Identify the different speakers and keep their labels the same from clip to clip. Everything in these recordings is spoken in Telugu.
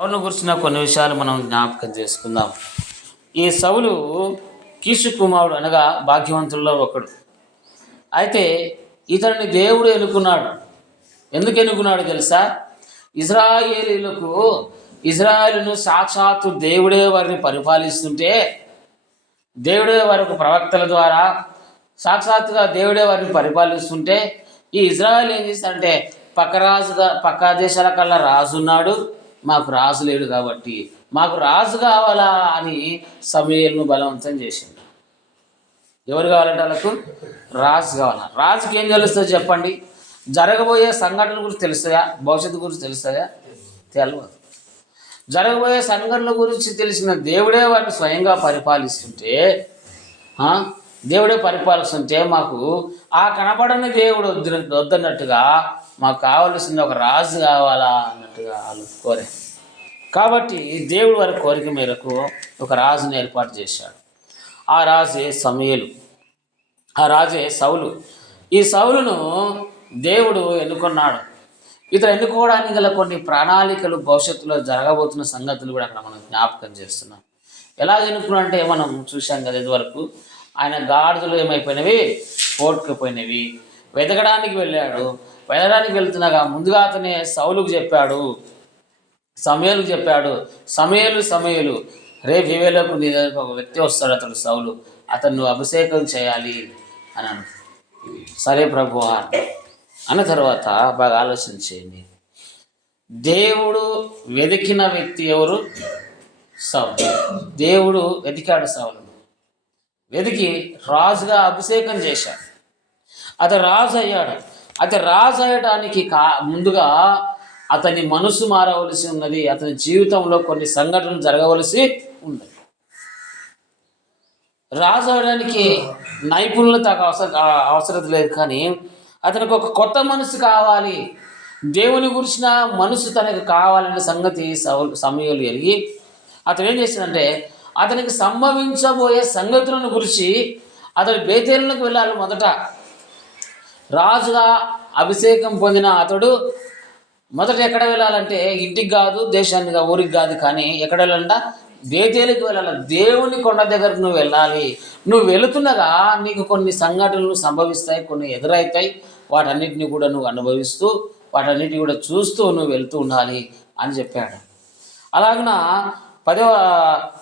Speaker 1: సౌలును గురించిన కొన్ని విషయాలు మనం జ్ఞాపకం చేసుకుందాం. ఈ సౌలు కీషు కుమారుడు అనగా భాగ్యవంతుల్లో ఒకడు. అయితే ఇతన్ని దేవుడు ఎన్నుకున్నాడు? ఎందుకు ఎన్నుకున్నాడు తెలుసా? ఇజ్రాయేలీలకు ఇజ్రాయేలును సాక్షాత్తు దేవుడే వారిని పరిపాలిస్తుంటే దేవుడే వారి ప్రవక్తల ద్వారా సాక్షాత్తుగా దేవుడే వారిని పరిపాలిస్తుంటే ఈ ఇజ్రాయెల్ ఏం చేస్తాడంటే పక్క రాజుగా పక్క దేశాల కల్లా రాజున్నాడు. మాకు రాజు లేడు కాబట్టి మాకు రాజు కావాలా అని సమయలను బలవంతం చేసిండు. ఎవరు కావాలంటే వాళ్ళకు? రాజు కావాలా. రాజుకి ఏం తెలుస్తుంది చెప్పండి? జరగబోయే సంఘటనల గురించి తెలుస్తాయా భవిష్యత్తు గురించి తెలుస్తాయా తెలియదు జరగబోయే సంఘటనల గురించి తెలిసిన దేవుడే వారిని స్వయంగా పరిపాలిస్తుంటే దేవుడే పరిపాలిస్తుంటే మాకు ఆ కనపడని దేవుడు వద్దు వద్దన్నట్టుగా మాకు కావలసింది ఒక రాజు కావాలా అన్నట్టుగా వాళ్ళు కోరే. కాబట్టి దేవుడు వారి కోరిక మేరకు ఒక రాజుని ఏర్పాటు చేశాడు. ఆ రాజే సమయలు. ఆ రాజే సౌలు. ఈ సౌలును దేవుడు ఎన్నుకున్నాడు. ఇతను ఎన్నుకోవడానికి గల కొన్ని ప్రణాళికలు భవిష్యత్తులో జరగబోతున్న సంగతులు కూడా అక్కడ మనం జ్ఞాపకం చేస్తున్నాం. ఎలా ఎన్నుకున్నంటే మనం చూసాం కదా ఇదివరకు. ఆయన గాడిదలు ఏమైపోయినవి? పోటుకుపోయినవి. వెతకడానికి వెళ్ళాడు. వెతకడానికి వెళ్తున్నాగా. ముందుగా అతనే సౌలుకు చెప్పాడు. సమయలు చెప్పాడు. సమయలు సమయలు. రేపు ఇవేలోపు నీ దగ్గరకు ఒక వ్యక్తి వస్తాడు అతడు సౌలు. అతను అభిషేకం చేయాలి అన్నాను సరే ప్రభు అన్న తర్వాత బాగా ఆలోచన చేయండి. దేవుడు వెతికిన వ్యక్తి ఎవరు? సౌలు. దేవుడు వెతికాడు సౌలును వెతికి రాజుగా అభిషేకం చేశాడు. అతను రాజు అయ్యాడు. అతను రాసేయటానికి కా ముందుగా అతని మనసు మారవలసి ఉన్నది అతని జీవితంలో కొన్ని సంఘటనలు జరగవలసి ఉన్నది. రాసేయడానికి నైపుణ్యత అవసర అవసరం లేదు కానీ అతనికి ఒక కొత్త మనసు కావాలి. దేవుని గురించిన మనసు తనకు కావాలనే సంగతి సమయంలో ఎరిగి అతను ఏం చేశాడంటే అతనికి సంభవించబోయే సంగతులను గురించి అతడు బేతేలకు వెళ్ళాలి మొదట. రాజుగా అభిషేకం పొందిన అతడు మొదట ఎక్కడ వెళ్ళాలంటే ఇంటికి కాదు దేశానికి కాదు, ఊరికి కాదు కానీ ఎక్కడ వెళ్ళాలంట? బేతేలికి వెళ్ళాలి. దేవుని కొండ దగ్గరకు నువ్వు వెళ్ళాలి. నువ్వు వెళుతుండగా నీకు కొన్ని సంఘటనలు సంభవిస్తాయి కొన్ని ఎదురవుతాయి. వాటన్నిటిని కూడా నువ్వు అనుభవిస్తూ వాటన్నిటిని కూడా చూస్తూ నువ్వు వెళ్తూ ఉండాలి అని చెప్పాడు. అలాగన పదవ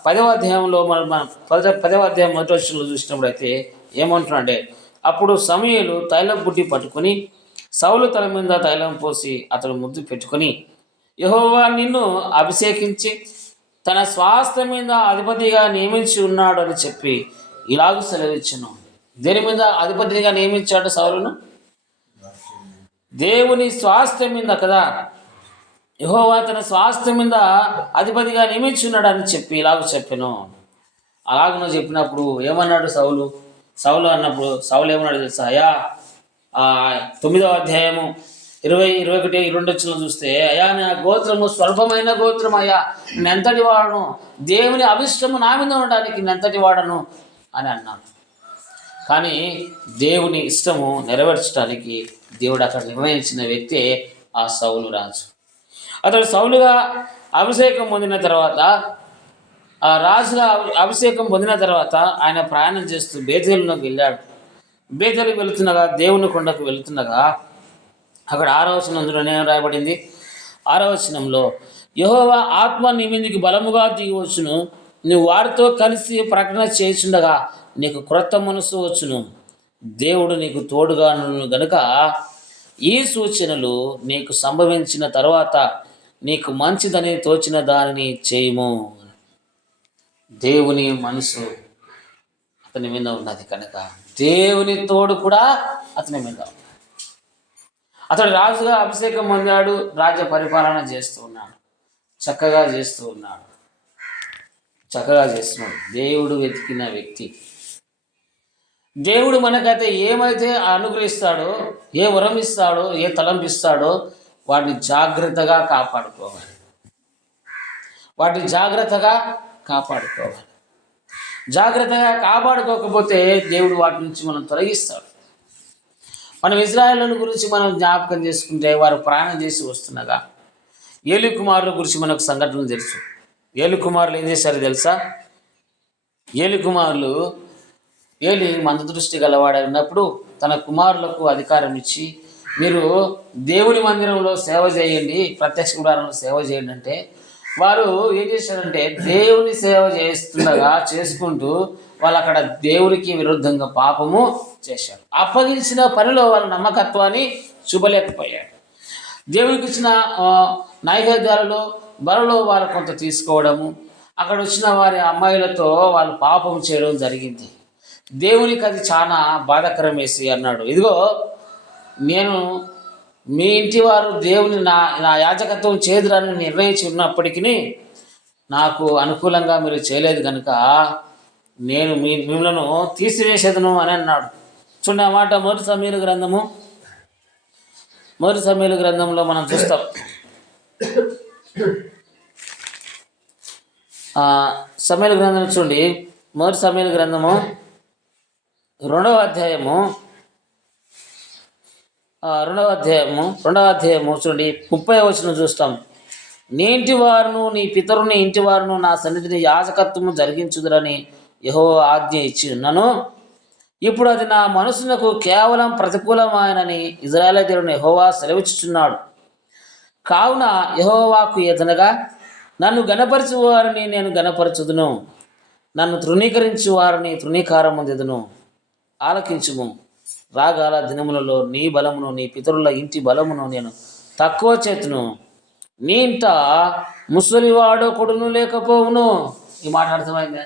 Speaker 1: పదవ అధ్యాయంలో మనం మన పద పదవ అధ్యాయం మొదటి వచ్చిన చూసినప్పుడు అయితే ఏమంటున్నాడంటే అప్పుడు సమయలు తైలం బుడ్డి పట్టుకొని సౌలు తల మీద తైలం పోసి అతడు ముద్దు పెట్టుకొని యహోవా నిన్ను అభిషేకించి తన స్వాస్థ్యం మీద అధిపతిగా నియమించి ఉన్నాడు అని చెప్పి ఇలాగ సెలవిచ్చును. దేని మీద అధిపతిగా నియమించాడు సౌలును? దేవుని స్వాస్థ్యం మీద కదా. యహోవా తన స్వాస్థ్యం మీద అధిపతిగా నియమించున్నాడు అని చెప్పి ఇలాగ చెప్పాను. అలాగ చెప్పినప్పుడు ఏమన్నాడు సౌలు? సౌలు అన్నప్పుడు సౌలు ఏమన్నాడు తెలుసా? అయా ఆ తొమ్మిదవ అధ్యాయము ఇరవై ఇరవై ఒకటి రెండు వచ్చిన చూస్తే అయ్యా నా గోత్రము స్వల్పమైన గోత్రం అయ్యా నెంతటి వాడను? దేవుని అభిష్టము నా మీద ఉండడానికి నేను వాడను? అని అన్నాను కానీ దేవుని ఇష్టము నెరవేర్చడానికి దేవుడు అక్కడ నిర్ణయించిన వ్యక్తే ఆ సౌలు రాజు. అతడు సౌలుగా అభిషేకం పొందిన తర్వాత ఆ రాజుగా అభిషేకం పొందిన తర్వాత ఆయన ప్రయాణం చేస్తూ బేతేలులోకి వెళ్ళాడు. బేతేలుకు వెళుతుండగా దేవుని కొండకు వెళుతుండగా అక్కడ ఆరవచనందులోనే రాయబడింది? ఆరవచనంలో యహోవా ఆత్మ నీ మీదకి బలముగా దిగవచ్చును. నువ్వు వారితో కలిసి ప్రకటన చేస్తుండగా నీకు క్రొత్త మనసు వచ్చును. దేవుడు నీకు తోడుగా గనుక ఈ సూచనలు నీకు సంభవించిన తర్వాత నీకు మంచిదని తోచిన దానిని చేయము. దేవుని మనసు అతని మీద ఉన్నది కనుక దేవుని తోడు కూడా అతని మీద అతడు రాజుగా అభిషేకం పొందాడు రాజ్య పరిపాలన చేస్తూ ఉన్నాడు చక్కగా చేస్తూ ఉన్నాడు. చక్కగా చేస్తున్నాడు. దేవుడు వెతికిన వ్యక్తి. దేవుడు మనకైతే ఏమైతే అనుగ్రహిస్తాడో ఏ వరం ఇస్తాడో ఏ తలంపిస్తాడో వాటిని జాగ్రత్తగా కాపాడుకోవాలి. వాటిని జాగ్రత్తగా కాపాడుకోవాలి. జాగ్రత్తగా కాపాడుకోకపోతే దేవుడు వాటి నుంచి మనం తొలగిస్తాడు. మనం ఇజ్రాయేల్ గురించి మనం జ్ఞాపకం చేసుకుంటే వారు ప్రయాణం చేసి వస్తుండగా ఏలి కుమారుల గురించి మనకు సంఘటన తెలుసు. ఏలి కుమారులు ఏం చేశారు తెలుసా? ఏలి కుమారులు ఏలి మందదృష్టి గలవాడై ఉన్నప్పుడు తన కుమారులకు అధికారం ఇచ్చి మీరు దేవుని మందిరంలో సేవ చేయండి ప్రత్యక్ష గుడారంలో సేవ చేయండి అంటే వారు ఏం చేశారంటే దేవుని సేవ చేస్తుండగా చేసుకుంటూ వాళ్ళు అక్కడ దేవునికి విరుద్ధంగా పాపము చేశారు. అప్పగించిన పనిలో వాళ్ళ నమ్మకత్వాన్ని చూపలేకపోయారు దేవునికి ఇచ్చిన నైవేద్యాలలో బలలో వాళ్ళు కొంత తీసుకోవడము అక్కడ వచ్చిన వారి అమ్మాయిలతో వాళ్ళు పాపం చేయడం జరిగింది. దేవునికి అది చాలా బాధాకరం వేసి అన్నాడు. ఇదిగో నేను మీ ఇంటి వారు దేవుని నా నా యాజకత్వం చేదురని నిర్ణయించి ఉన్నప్పటికీ నాకు అనుకూలంగా మీరు చేయలేదు కనుక నేను మీ మిమ్మలను తీసివేసేదను అని అన్నాడు. చూడండి ఆ మాట మొదటి సమీలు గ్రంథము. మొదటి సమీలు గ్రంథంలో మనం చూస్తాం. సమీల గ్రంథం చూడండి. మొదటి సమీర గ్రంథము. రెండవ అధ్యాయము. రెండవ అధ్యాయము రెండవ అధ్యాయము చూడండి ముప్పై వచ్చిన చూస్తాం. నీ ఇంటి వారును నీ పితరుని ఇంటి వారును నా సన్నిధిని యాజకత్వము జరిగించుదురని యహో ఆజ్ఞ ఇచ్చి ఉన్నాను ఇప్పుడు అది నా మనసునకు కేవలం ప్రతికూలమాయనని ఇజ్రాయల దేవుని యహోవా సెలవిచ్చుచున్నాడు. కావున యహోవాకు ఎదనగా నన్ను గణపరచు వారిని నేను గణపరచుదును నన్ను తృణీకరించు వారిని తృణీకారం పొందెదను. ఆలకించుము. రాగాల దినములలో నీ బలమును నీ పితరుల ఇంటి బలమును నేను తక్కువ చేతును. నీ ఇంట ముసలివాడో కొడును లేకపోవును. ఈ మాట అర్థమైందా?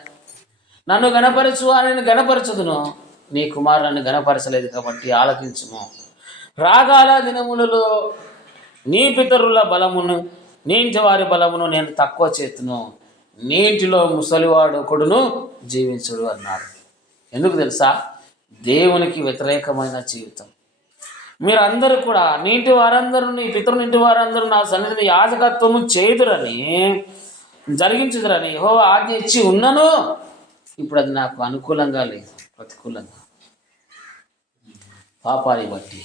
Speaker 1: నన్ను గణపరచు వారిని గణపరచుదును. నీ కుమారులను గణపరచలేదు కాబట్టి ఆలకించుము. రాగాల దినములలో నీ పితరుల బలమును నీ ఇంటి వారి బలమును నేను తక్కువ చేతును. నీ ఇంటిలో ముసలివాడు కొడును జీవించుడు అన్నారు. ఎందుకు తెలుసా? దేవునికి వ్యతిరేకమైన జీవితం. మీరందరూ కూడా నీటి వారందరూ నీ పితరుని ఇంటి వారందరూ నా సన్నిధిని యాజకత్వము చేయుదురని జరిగించుదురని హో ఆజ్ఞ ఇచ్చి ఉన్నను. ఇప్పుడు అది నాకు అనుకూలంగా లేదు ప్రతికూలంగా. పాపాన్ని బట్టి.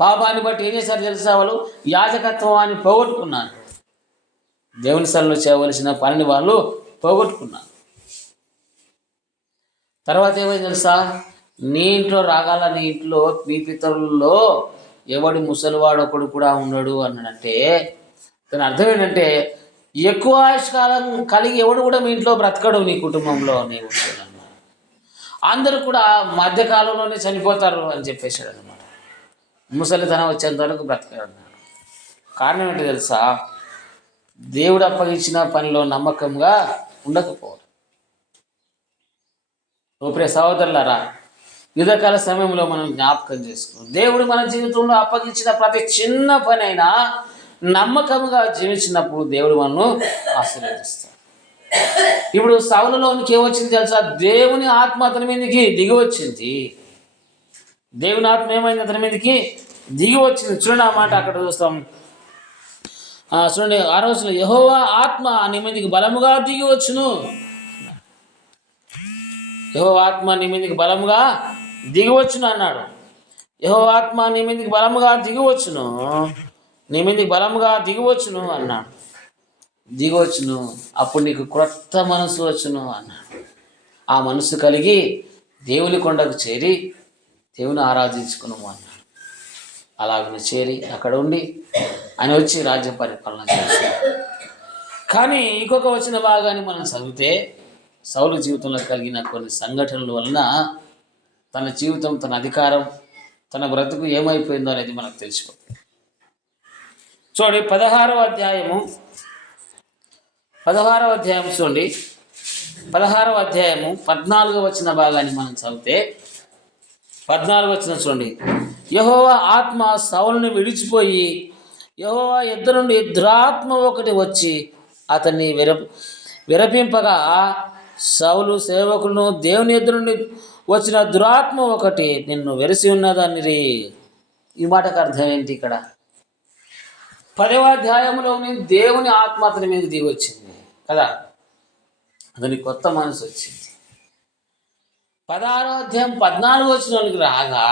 Speaker 1: పాపాన్ని బట్టి ఏం చేశారు తెలుసా వాళ్ళు? యాజకత్వాన్ని పోగొట్టుకున్నారు. దేవుని సన్నిలో చేయవలసిన పనిని వాళ్ళు పోగొట్టుకున్నారు. తర్వాత ఏమైంది తెలుసా? నీ ఇంట్లో రాగాల నీ ఇంట్లో మీ పితరుల్లో ఎవడి ముసలివాడు ఒకడు కూడా ఉన్నాడు అన్నాడంటే దాని అర్థం ఏంటంటే ఎక్కువ ఆయుష్కాలం కలిగి ఎవడు కూడా మీ ఇంట్లో బ్రతకడు నీ కుటుంబంలో నీ ఉంటాడు అందరూ కూడా మధ్యకాలంలోనే చనిపోతారు అని చెప్పేశాడు అనమాట ముసలితనం వచ్చేంత వరకు బ్రతకడు కారణం ఏంటి తెలుసా? దేవుడు అప్పగించిన పనిలో నమ్మకంగా ఉండకపోవడం. ఓ సహోదరులారా యుద్ధకాల సమయంలో మనం జ్ఞాపకం చేసుకున్నాం దేవుడు మన జీవితంలో అప్పగించిన ప్రతి చిన్న పనైనా నమ్మకంగా జీవించినప్పుడు దేవుడు మనను ఆశీర్వదిస్తాడు. ఇప్పుడు సౌలలోనికి ఏమొచ్చింది తెలుసా? దేవుని ఆత్మ అతని మీదకి దిగి వచ్చింది. దేవుని ఆత్మ ఏమైంది అతని మీదకి దిగి వచ్చింది. చూడండి ఆ మాట అక్కడ చూస్తాం. చూడండి ఆ రోజులో యహోవా ఆత్మ నీ మీదకి బలముగా దిగి వచ్చును. యహో ఆత్మ నీ మీదకి బలముగా దిగివచ్చును అన్నాడు. యహో ఆత్మ నీ మీదకి బలముగా దిగివచ్చును. నీ మీదకి బలముగా దిగివచ్చును అన్నాడు. దిగవచ్చును. అప్పుడు నీకు క్రొత్త మనసు వచ్చును అన్నాడు. ఆ మనసు కలిగి దేవుని కొండకు చేరి దేవుని ఆరాధించుకును అన్నాడు. అలాగనే చేరి అక్కడ ఉండి ఆయన వచ్చి రాజ్య పరిపాలన చేశాడు కానీ ఇంకొక వచ్చిన భాగాన్ని మనం చదివితే సౌలు జీవితంలో కలిగిన కొన్ని సంఘటనల వలన తన జీవితం తన అధికారం తన బ్రతుకు ఏమైపోయిందో అనేది మనకు తెలిసిపోతుంది చూడండి పదహారవ అధ్యాయము. పదహారవ అధ్యాయం చూడండి. పదహారవ అధ్యాయము పద్నాలుగు వచ్చిన భాగాన్ని మనం చదివితే పద్నాలుగు వచ్చిన చూడండి. యహోవా ఆత్మ సౌలుని విడిచిపోయి యహోవా ఇద్దరు నుండి దురాత్మ ఒకటి వచ్చి అతన్ని విర విరపింపగా సౌలు సేవకులను దేవుని ఎదురు నుండి వచ్చిన దురాత్మ ఒకటి నిన్ను వెరిసి ఉన్నదాన్ని రే. ఈ మాటకు అర్థం ఏంటి ఇక్కడ? పదవ అధ్యాయంలోని దేవుని ఆత్మ అతని మీద దిగొచ్చింది కదా? అతని కొత్త మనసు వచ్చింది. పదహారో అధ్యాయం పద్నాలుగు వచ్చినానికి రాగా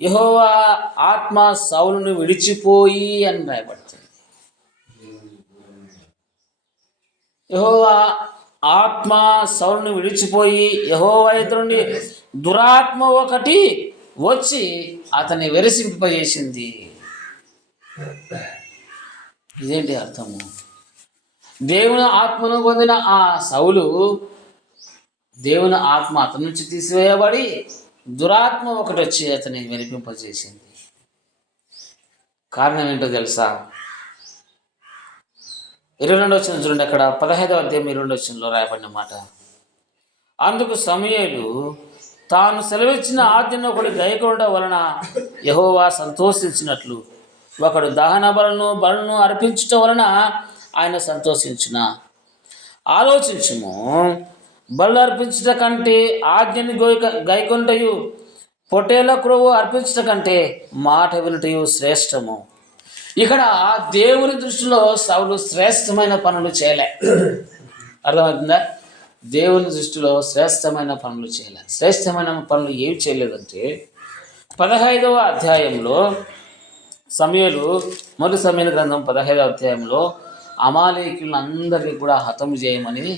Speaker 1: యహోవా ఆత్మ సౌలును విడిచిపోయి అని రాయబడుతుంది యహోవా ఆత్మ సౌరుని విడిచిపోయి యహోవా దురాత్మ ఒకటి వచ్చి అతన్ని వెరసింపజేసింది. ఇదేంటి అర్థము? దేవుని ఆత్మను పొందిన ఆ సౌలు దేవుని ఆత్మ అతని నుంచి తీసివేయబడి దురాత్మ ఒకటి వచ్చి అతని వినిపింపజేసింది కారణం ఏంటో తెలుసా? ఇరవై రెండు వచ్చిన చూడండి అక్కడ పదహైదవ అధ్యాయం ఇరవై రెండు వచ్చినలో రాయబడిన మాట. అందుకు సమయలు తాను సెలవిచ్చిన ఆజ్ఞను ఒకటి గైకొండ వలన యహోవా సంతోషించినట్లు ఒకడు దహన బలను బలను అర్పించటం వలన ఆయన సంతోషించిన. ఆలోచించము బలు అర్పించట కంటే ఆజ్ఞని గోయిక గైకొంటయు పొట్టేల క్రొవ్వు అర్పించట కంటే మాట వినుటయు శ్రేష్టము. ఇక్కడ దేవుని దృష్టిలో సౌలు శ్రేష్టమైన పనులు చేయలే. అర్థమవుతుందా? దేవుని దృష్టిలో శ్రేష్టమైన పనులు చేయలే. శ్రేష్టమైన పనులు ఏమి చేయలేదంటే పదహైదవ అధ్యాయంలో సమయలు మొదటి సమయాల గ్రంథం పదహైదవ అధ్యాయంలో అమాలేకులను అందరినీ కూడా హతము చేయమని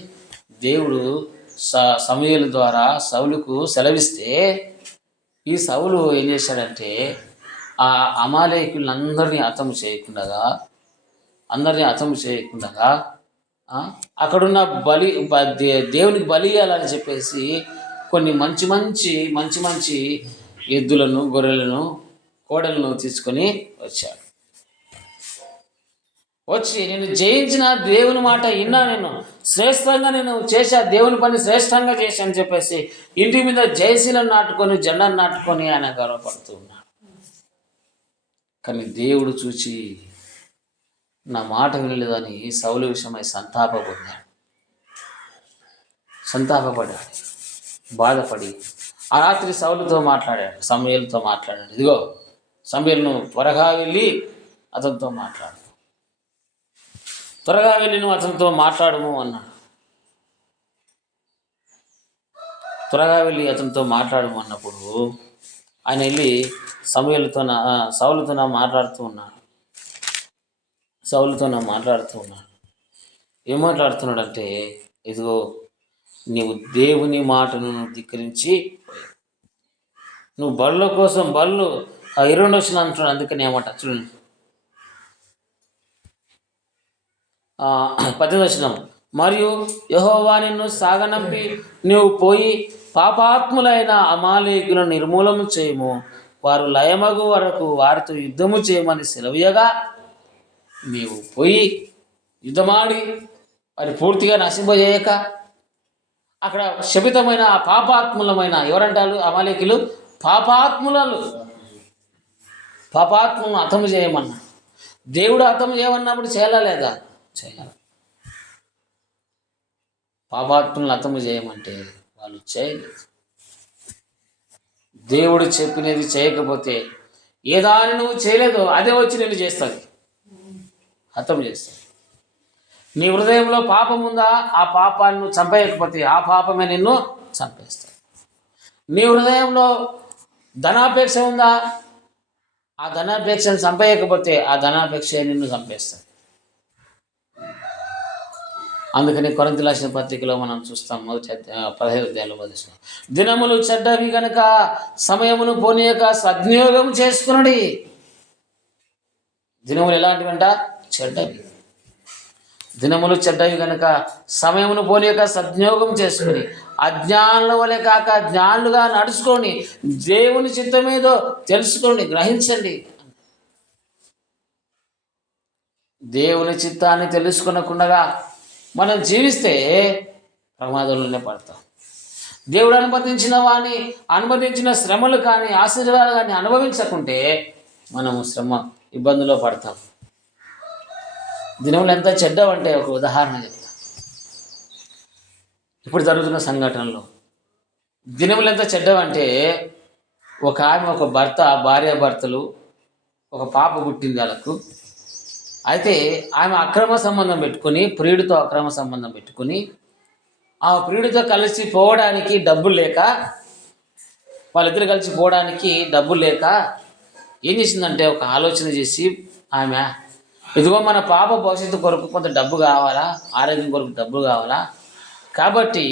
Speaker 1: దేవుడు స సమయల ద్వారా సౌలుకు సెలవిస్తే ఈ సౌలు ఏం చేశాడంటే ఆ అమాలేకులందరినీ హతము చేయకుండా అందరినీ హతము చేయకుండా అక్కడున్న బలి దే- దేవునికి బలి ఇవ్వాలని చెప్పేసి కొన్ని మంచి మంచి మంచి మంచి ఎద్దులను గొర్రెలను కోడలను తీసుకొని వచ్చాడు. వచ్చి నేను జయించిన దేవుని మాట విన్నా నేను శ్రేష్టంగా నేను చేశా దేవుని పని శ్రేష్టంగా చేశాను చెప్పేసి ఇంటి మీద జయశీలను నాటుకొని జెండాను నాటుకొని ఆయన గర్వపడుతూ ఉన్నాడు. కానీ దేవుడు చూచి నా మాట వినలేదని సౌలు విషయమై సంతాప పొందాడు సంతాపపడ్డాడు. బాధపడి ఆ రాత్రి సౌలుతో మాట్లాడాడు సమయలతో మాట్లాడాడు. ఇదిగో సమయలు త్వరగా వెళ్ళి అతనితో మాట్లాడు. త్వరగా వెళ్ళి నువ్వు అతనితో మాట్లాడము అన్నాడు. త్వరగా వెళ్ళి అతనితో మాట్లాడము అన్నప్పుడు ఆయన వెళ్ళి సమయలతో సౌలుతో మాట్లాడుతూ ఉన్నాడు సౌలుతో మాట్లాడుతూ ఉన్నాడు ఏం మాట్లాడుతున్నాడంటే ఇదిగో నీవు దేవుని మాటను ధిక్కరించి నువ్వు బళ్ళ కోసం బళ్ళు ఇరవై వచ్చిన అంటున్నాడు అందుకని ఏమంట చూడండి. పద్దెనిమిది వచనం. మరియు యహోవా నిన్ను సాగనంపి నువ్వు పోయి పాపాత్ములైన అమాలేకులను నిర్మూలము చేయము వారు లయమగు వరకు వారితో యుద్ధము చేయమని సెలవుయగా నీవు పోయి యుద్ధమాడి వారి పూర్తిగా నశింపజేయక. అక్కడ శపితమైన ఆ పాపాత్ములమైన ఎవరంటారు అమాలేకులు? పాపాత్ములలు. పాపాత్మను అర్థం చేయమన్నా. దేవుడు అర్థం చేయమన్నప్పుడు చేయాలా లేదా? చేయాలి. పాపాత్మలను అర్థం చేయమంటే వాళ్ళు చేయలేదు. దేవుడు చెప్పినది చేయకపోతే ఏ దాని నువ్వు చేయలేదో అదే వచ్చి నేను చేస్తుంది. హతం చేస్తుంది. నీ హృదయంలో పాపం ఉందా? ఆ పాపాన్ని నువ్వు చంపేయకపోతే ఆ పాపమే నిన్ను చంపేస్తాను నీ హృదయంలో ధనాపేక్ష ఉందా? ఆ ధనాపేక్షను చంపేయకపోతే ఆ ధనాపేక్ష నిన్ను చంపేస్తుంది. అందుకని కొరంతి రాసిన పత్రికలో మనం చూస్తాం మొదటి పదహైదు అధ్యాయంలో మొదటి దినములు చెడ్డవి గనుక సమయమును పోనీయక సద్వినియోగం చేసుకునడి. దినములు ఎలాంటివంట? చెడ్డవి. దినములు చెడ్డవి గనుక సమయమును పోనీయక సద్వినియోగం చేసుకుని అజ్ఞానుల వలె కాక జ్ఞానులుగా నడుచుకోండి. దేవుని చిత్తమేదో తెలుసుకోండి గ్రహించండి. దేవుని చిత్తాన్ని తెలుసుకునకుండగా మనం జీవిస్తే ప్రమాదంలోనే పడతాం. దేవుడు అనుమతించిన వాని అనుమతించిన శ్రమలు కానీ ఆశీర్వాదాలు కానీ అనుభవించకుంటే మనము శ్రమ ఇబ్బందులో పడతాం. దినములు ఎంత చెడ్డవంటే ఒక ఉదాహరణ చెప్తా. ఇప్పుడు జరుగుతున్న సంఘటనలో దినములు ఎంత చెడ్డవంటే ఒక ఆమె ఒక భర్త భార్య భర్తలు ఒక పాప పుట్టింది వాళ్ళకు. అయితే ఆమె అక్రమ సంబంధం పెట్టుకొని ప్రియుడితో అక్రమ సంబంధం పెట్టుకొని ఆ ప్రియుడితో కలిసి పోవడానికి డబ్బులు లేక వాళ్ళిద్దరు కలిసి పోవడానికి డబ్బులు లేక ఏం చేసిందంటే ఒక ఆలోచన చేసి ఆమె ఇదిగో మన పాప భవిష్యత్తు కొరకు కొంత డబ్బు కావాలా ఆరోగ్యం కొరకు డబ్బు కావాలా కాబట్టి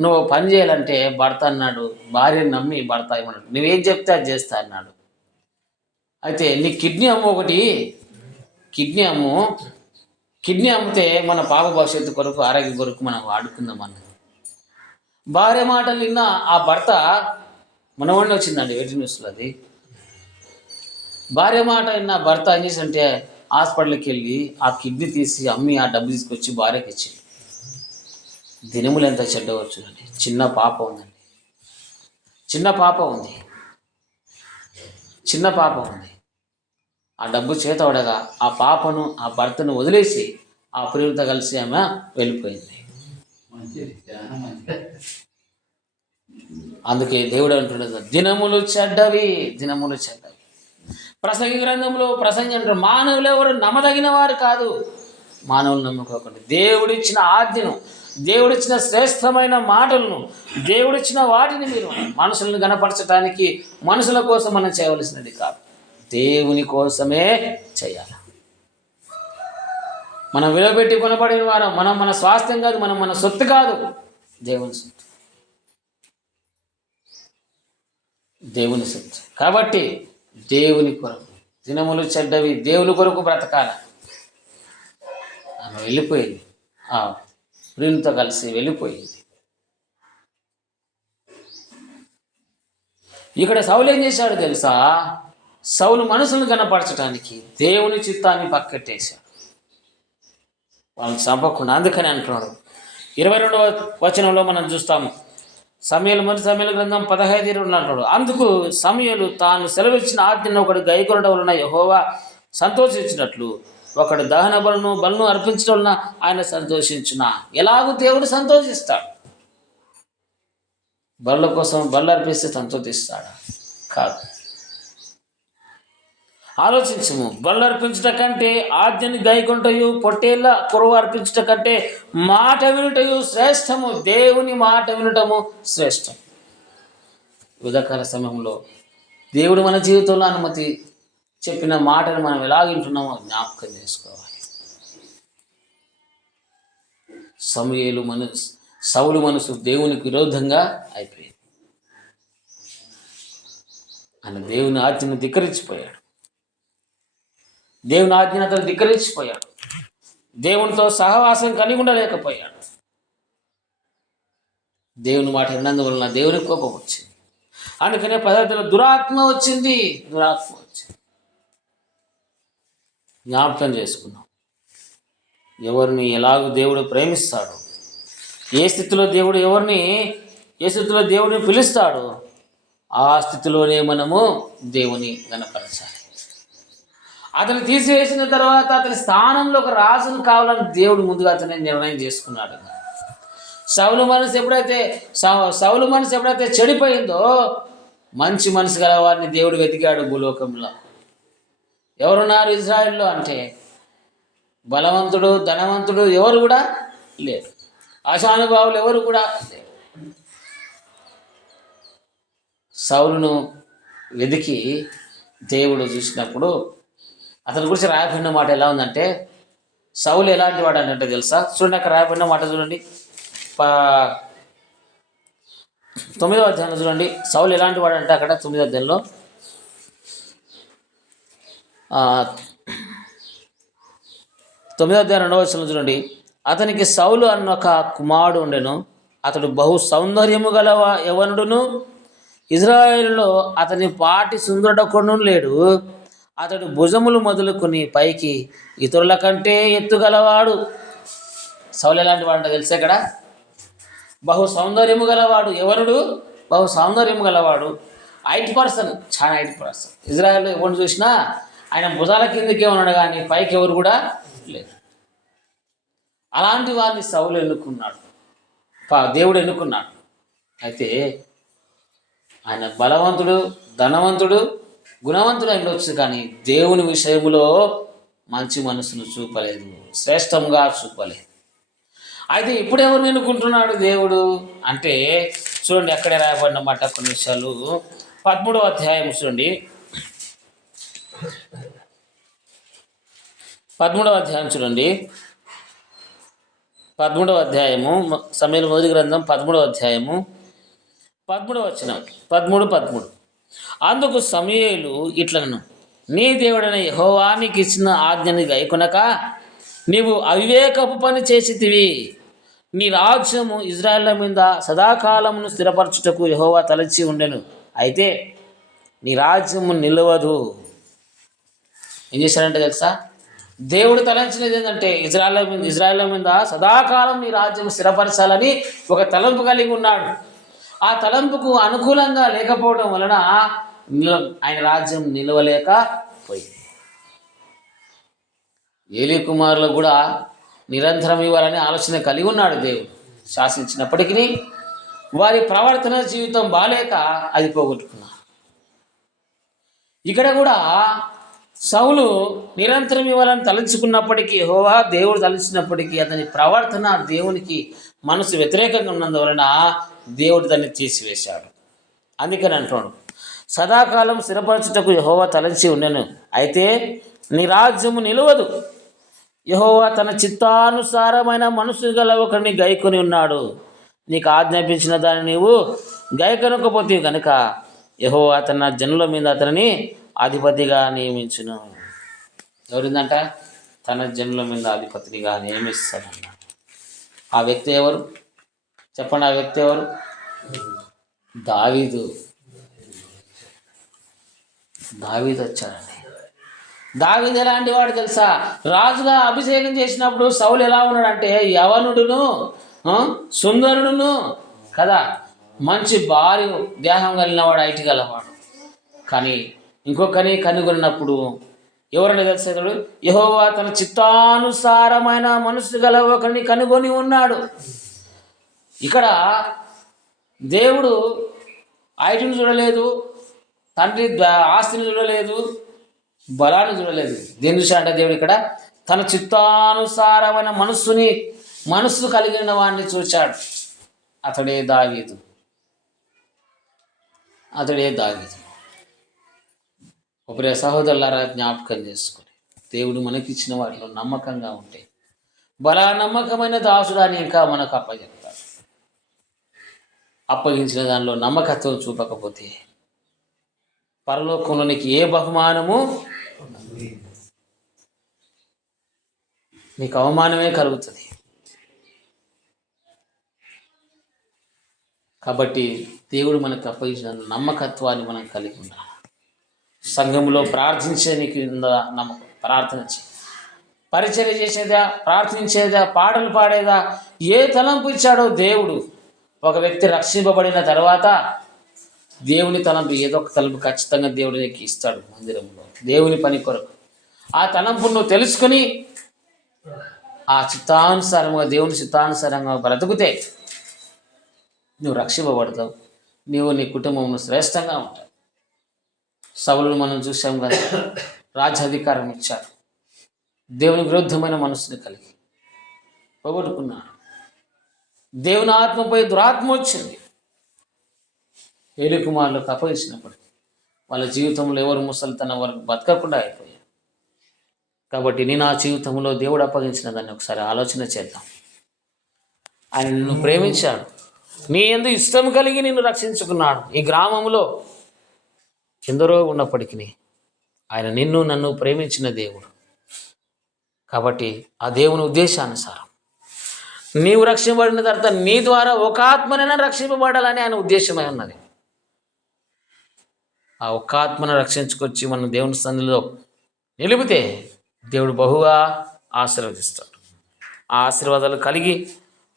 Speaker 1: నువ్వు పని చేయాలంటే భర్త అన్నాడు భార్యను నమ్మి భర్త ఇవ్వన్నాడు నువ్వేం చెప్తే అది చేస్తా అన్నాడు. అయితే నీ కిడ్నీ అమ్మ ఒకటి కిడ్నీ అమ్ము. కిడ్నీ అమ్మితే మన పాప భవిష్యత్తు కొరకు ఆరోగ్య కొరకు మనం వాడుకుందాం అన్నది. భార్య మాటలు విన్న ఆ భర్త మనవాడిని వచ్చిందండి వెయిటింగ్ న్యూస్లో అది. భార్య మాట విన్న భర్త ఏం చేసంటే హాస్పిటల్కి వెళ్ళి ఆ కిడ్నీ తీసి అమ్మి ఆ డబ్బు తీసుకొచ్చి భార్యకి ఇచ్చి దినములు ఎంత చెడ్డవచ్చు అండి. చిన్న పాప ఉందండి. చిన్న పాప ఉంది. చిన్న పాప ఉంది. ఆ డబ్బు చేత పడగా ఆ పాపను ఆ భర్తను వదిలేసి ఆ ప్రియులతో కలిసి ఆమె వెళ్ళిపోయింది. అందుకే దేవుడు అంటున్నాడు దినములు చెడ్డవి దినములు చెడ్డవి. ప్రసంగి గ్రంథంలో ప్రసంగి అంటారు మానవులు ఎవరు నమ్మదగిన వారు కాదు. మానవులు నమ్ముకోకండి. దేవుడిచ్చిన ఆజ్ఞను దేవుడిచ్చిన శ్రేష్టమైన మాటలను దేవుడిచ్చిన వాటిని మీరు మనుషులను గనపరచడానికి మనుషుల కోసం మనం చేయవలసినది కాదు. దేవుని కోసమే చేయాలి. మనం విలువబెట్టి కొనబడిన వారం మనం మన స్వాస్థ్యం కాదు మనం మన సొత్తు కాదు. దేవుని సొత్తు. దేవుని సొత్తు. కాబట్టి దేవుని కొరకు దినములు చెడ్డవి దేవుని కొరకు బ్రతకాల. ఆమె వెళ్ళిపోయింది. ఆ ప్రియునితో కలిసి వెళ్ళిపోయింది. ఇక్కడ సౌలు ఏం చేశాడు తెలుసా? సౌలు మనసును కనపరచడానికి దేవుని చిత్తాన్ని పక్కట్టేశాడు వాళ్ళని చంపకుండా అందుకని అంటున్నాడు. ఇరవై రెండవ వచనంలో మనం చూస్తాము. సమయలు మరి సమయల గ్రంథం పదహైదు ఇరవై అంటాడు అందుకు సమయలు తాను సెలవిచ్చిన ఆజ్ఞను ఒకడు గైకొనడం వలన యహోవా సంతోషించినట్లు ఒకడు దహన బలను బలను అర్పించడం వలన ఆయన సంతోషించున. ఎలాగూ దేవుడు సంతోషిస్తాడు. బళ్ళ కోసం బళ్ళు అర్పిస్తే సంతోషిస్తాడా? కాదు. ఆలోచించము. బళ్ళు అర్పించుట కంటే ఆజ్ఞని గైకొంటయు పొట్టేళ్ళ కొరవ అర్పించట కంటే మాట వినుటయు శ్రేష్టము. దేవుని మాట వినటము శ్రేష్టం. ఉదకాల సమయంలో దేవుడు మన జీవితంలో అనుమతి చెప్పిన మాటను మనం ఎలా వింటున్నామో జ్ఞాపకం చేసుకోవాలి. సమయలు మనసు సౌలు మనసు దేవునికి విరోధంగా అయిపోయింది. ఆయన దేవుని ఆజ్ఞను ధిక్కరించిపోయాడు. దేవుని ఆజ్ఞను అతను ధిక్కరించిపోయాడు. దేవునితో సహవాసం కలిగి ఉండలేకపోయాడు. దేవుని మాట విన్నందువలన దేవుని కోపం వచ్చింది. అందుకనే పదార్థంలో దురాత్మ వచ్చింది. దురాత్మ వచ్చింది. జ్ఞాపకం చేసుకున్నాం ఎవరిని ఎలాగో దేవుడు ప్రేమిస్తాడు ఏ స్థితిలో దేవుడు ఎవరిని ఏ స్థితిలో దేవుడిని పిలుస్తాడు ఆ స్థితిలోనే మనము దేవుని గనపరచాలి అతను తీసివేసిన తర్వాత అతని స్థానంలో ఒక రాజును కావాలని దేవుడు ముందుగా అతనే నిర్ణయం చేసుకున్నాడు. సౌలు మనసు ఎప్పుడైతే సౌలు మనసు ఎప్పుడైతే చెడిపోయిందో మంచి మనసు గల వారిని దేవుడు వెతికాడు భూలోకంలో. ఎవరున్నారు ఇజ్రాయిల్లో అంటే బలవంతుడు ధనవంతుడు ఎవరు కూడా లేరు. ఆశానుభావులు ఎవరు కూడా లేరు. సౌలును వెతికి దేవుడు చూసినప్పుడు అతని గురించి రాయబడిన మాట ఎలా ఉందంటే సౌలు ఎలాంటి వాడు అంటే తెలుసా? చూడండి అక్కడ రాయబడిన మాట చూడండి. తొమ్మిదో అధ్యాయంలో చూడండి. సౌలు ఎలాంటి వాడు అంటే అక్కడ తొమ్మిదో అధ్యాయంలో తొమ్మిదో అధ్యాయం రెండవ వచనంలో చూడండి. అతనికి సౌలు అన్న ఒక కుమారుడు ఉండెను. అతడు బహు సౌందర్యము గల యవనుడును ఇజ్రాయేల్లో అతని పాటి సుందరుడొకడును లేడు అతడు భుజములు మొదలుకొని పైకి ఇతరుల కంటే ఎత్తుగలవాడు. సౌలు ఎలాంటి వాడు తెలుసా ఇక్కడ? బహు సౌందర్యము గలవాడు ఎవరుడు? బహు సౌందర్యము గలవాడు. ఐట్ పర్సన్ చాలా ఐట్ పర్సన్. ఇజ్రాయెల్లో ఎవరిని చూసినా ఆయన భుజాల కిందకే ఉన్నాడు కానీ పైకి ఎవరు కూడా లేరు. అలాంటి వారిని సౌలు ఎన్నుకున్నాడు. పా- దేవుడు ఎన్నుకున్నాడు. అయితే ఆయన బలవంతుడు ధనవంతుడు గుణవంతుడు ఉండొచ్చు కానీ దేవుని విషయంలో మంచి మనసును చూపలేదు శ్రేష్టంగా చూపలేదు. అయితే ఇప్పుడు ఎవరు ఎన్నుకుంటున్నాడు దేవుడు? అంటే చూడండి అక్కడే రాయబడిన మాట కొన్ని విషయాలు పదమూడవ అధ్యాయం చూడండి. పదమూడవ అధ్యాయం చూడండి. పదమూడవ అధ్యాయము సమయంలో మొదటి గ్రంథం పదమూడవ అధ్యాయము. పదమూడవ వచనం పదమూడు పదమూడు. అందుకు సమయలు ఇట్లను నీ దేవుడైన యహోవా నీకు ఇచ్చిన ఆజ్ఞని గైకునక నీవు అవివేకపు పని చేసితివి. నీ రాజ్యము ఇజ్రాయెల్ మీద సదాకాలమును స్థిరపరచుటకు యహోవా తలచి ఉండెను. అయితే నీ రాజ్యము నిలవదు. ఏం చేశారంటే తెలుసా? దేవుడు తలంచినది ఏంటంటే ఇజ్రాయల్ మీద ఇజ్రాయెల్ మీద సదాకాలం నీ రాజ్యం స్థిరపరచాలని ఒక తలంపు కలిగి ఉన్నాడు. ఆ తలంపుకు అనుకూలంగా లేకపోవడం వలన ఆయన రాజ్యం నిలవలేకపోయింది ఏలి కుమారులు కూడా నిరంతరం ఇవ్వాలని ఆలోచన కలిగి ఉన్నాడు దేవుడు. శాసించినప్పటికీ వారి ప్రవర్తన జీవితం బాలేక అది పోగొట్టుకున్నారు. ఇక్కడ కూడా సౌలు నిరంతరం ఇవ్వాలని తలంచుకున్నప్పటికీ హోవా దేవుడు తలంచినప్పటికీ అతని ప్రవర్తన దేవునికి మనసు వ్యతిరేకంగా ఉన్నందువలన దేవుడు దాన్ని తీసివేశాడు. అందుకని అంటున్నాడు సదాకాలం స్థిరపరచుటకు యహోవా తలంచి ఉండెను. అయితే నీ రాజ్యము నిలవదు. యహోవా తన చిత్తానుసారమైన మనసు గల ఒకరిని గైకొని ఉన్నాడు. నీకు ఆజ్ఞాపించిన దాన్ని నీవు గైకొనకపోతే కనుక యహోవా తన జనుల మీద అతనిని అధిపతిగా నియమించును. ఎవరిందంట? తన జనుల మీద అధిపతిగా నియమిస్తాడన్న ఆ వ్యక్తి ఎవరు? చెప్పండి ఆ వ్యక్తి ఎవరు? దావీదు. దావీదు వచ్చారండి దావీదు ఎలాంటి వాడు తెలుసా? రాజుగా అభిషేకం చేసినప్పుడు సౌలు ఎలా ఉన్నాడంటే యవనుడును సుందరుడును కదా మంచి భారీ దేహం కలిగినవాడు ఐటి గలవాడు. కానీ ఇంకొకని కనుగొన్నప్పుడు ఎవరని తెలుసాడు యహోవా తన చిత్తానుసారమైన మనసు గల ఒకరిని కనుగొని ఉన్నాడు. ఇక్కడ దేవుడు ఐటిని చూడలేదు తండ్రి ఆస్తిని చూడలేదు బలాన్ని చూడలేదు. దేని చూసా అంటే దేవుడు ఇక్కడ? తన చిత్తానుసారమైన మనస్సుని మనస్సు కలిగిన వాడిని చూచాడు. అతడే దావీదు. అతడే దావీదు. ఒకరే సహోదరులారా జ్ఞాపకం చేసుకుని దేవుడు మనకిచ్చిన వాటిలో నమ్మకంగా ఉంటే బలా నమ్మకమైన దాసుడాన్ని ఇంకా మనకు అప్పజెప్తాడు అప్పగించిన దానిలో నమ్మకత్వం చూపకపోతే పరలోకంలో నీకు ఏ బహుమానము నీకు అవమానమే కలుగుతుంది. కాబట్టి దేవుడు మనకు అప్పగించిన నమ్మకత్వాన్ని మనం కలిగి ఉండాలి. సంఘంలో ప్రార్థించే నీకు ఉందా నమ్మకం? ప్రార్థన చేయి. పరిచయం చేసేదా? ప్రార్థించేదా? పాటలు పాడేదా? ఏ తలంపు ఇచ్చాడో దేవుడు ఒక వ్యక్తి రక్షింపబడిన తర్వాత దేవుని తలంపు ఏదో ఒక తలంపు ఖచ్చితంగా దేవుడికి నీకు ఇస్తాడు మందిరంలో. దేవుని పని కొరకు. ఆ తలంపు నువ్వు తెలుసుకొని ఆ చిత్తానుసారంగా దేవుని చిత్తానుసారంగా బ్రతుకుతే నువ్వు రక్షింపబడతావు. నీవు నీ కుటుంబం శ్రేష్టంగా ఉంటావు. సభలను మనం చూసాం కదా రాజ్యాధికారం ఇచ్చాడు. దేవుని విరుద్ధమైన మనసుని కలిగి పోగొట్టుకున్నాడు. దేవుని ఆత్మపై దురాత్మ వచ్చింది. ఏలి కుమారులకు అప్పగించినప్పుడు వాళ్ళ జీవితంలో ఎవరు ముసలితన వారు బతకకుండా అయిపోయారు. కాబట్టి నేను నా జీవితంలో దేవుడు అప్పగించిన దాన్ని ఒకసారి ఆలోచన చేద్దాం. ఆయన నిన్ను ప్రేమించాడు. నీ ఎందు ఇష్టం కలిగి నిన్ను రక్షించుకున్నాడు. ఈ గ్రామంలో ఎందరో ఉన్నప్పటికీ ఆయన నిన్ను నన్ను ప్రేమించిన దేవుడు. కాబట్టి ఆ దేవుని ఉద్దేశానుసారం నీవు రక్షింపబడిన తర్వాత నీ ద్వారా ఒక ఆత్మనైనా రక్షింపబడాలని ఆయన ఉద్దేశమై ఉన్నది. ఆ ఒక్క ఆత్మను రక్షించుకొచ్చి మనం దేవుని సన్నిధిలో నిలిపితే దేవుడు బహుగా ఆశీర్వదిస్తాడు. ఆ ఆశీర్వాదాలు కలిగి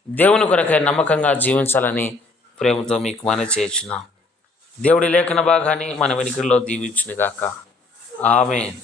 Speaker 1: దేవుని కొరకై నమ్మకంగా జీవించాలని ప్రేమతో మీకు మన చేయించున్నాం. దేవుడి లేఖన భాగాన్ని మన వెనుకల్లో దీవించునుగాక. ఆమెన్.